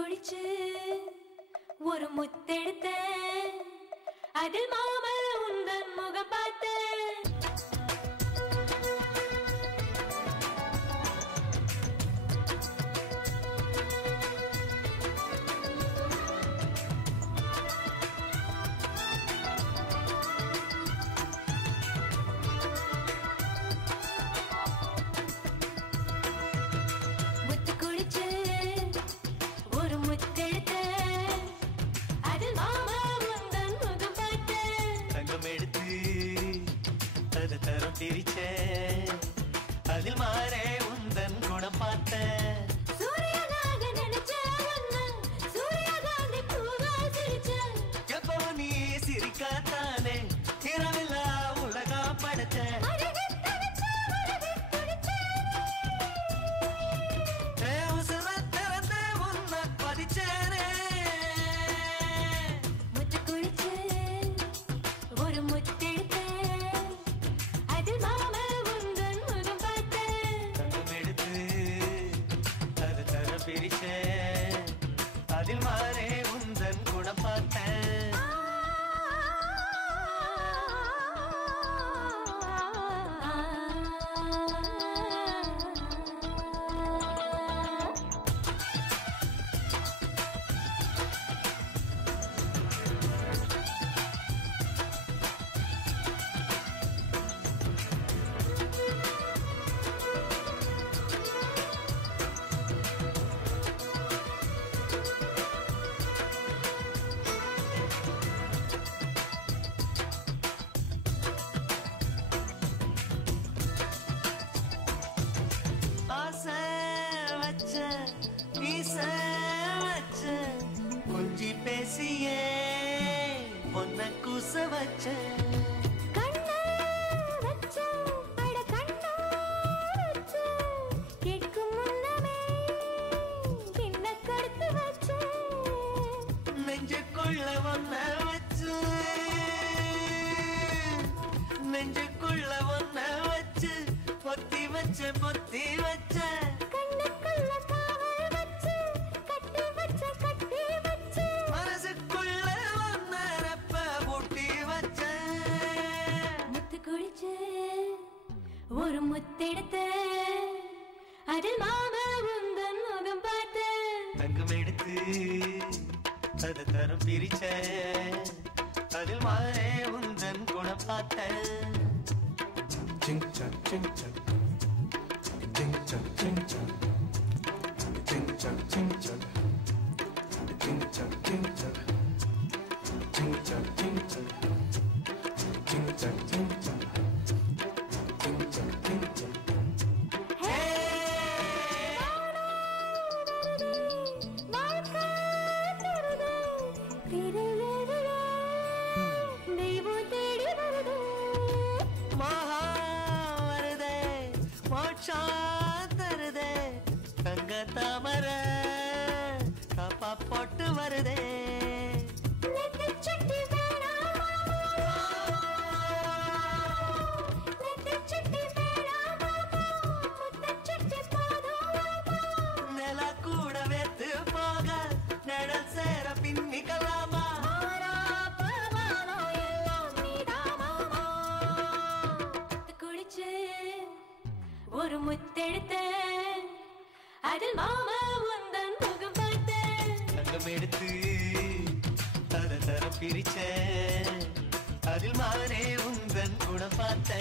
குளிச்சு ஒரு முத்தெடுத்த அதில் மாமல் உந்தன் முகம் பார்த்த அதில் மாறே உந்தன் குணம் பார்த்த சூரியனாக நினைச்ச சூரியகாந்தி பூவா சிரிச்ச எப்பவும் நீ சிரிக்காத்தானே இரவில்லா உலகா படைச்ச அதில் மாறே உந்தன் குணம் பார்த்தேன் கொஞ்சி பேசியே பொன்ன கூச வச்ச நெஞ்சுக்குள்ள ஒன்ன வச்சு நெஞ்சுக்குள்ள ஒன்ன வச்சு பொத்தி வச்ச பொத்தி வச்ச ஒரு முத்தெடுத்த அதில் மாமா உந்தன் முகம் பார்த்த தங்கம் எடுத்து அது தரம் பிரிச்ச அதில் மாறே உந்தன் குணம் பார்த்த தங்க தாமர காப்பா போட்டு வருதே நில கூட வெத்து போக நிழல் சேர பின்னிக்கலாமா குளிச்சு ஒரு முத்தெடுத்த அதில் மாமா உந்தன் முகம் பார்த்த தங்கம் எடுத்து அத தரம் பிரிச்ச அதில் மாறே உந்தன் குணம் பார்த்த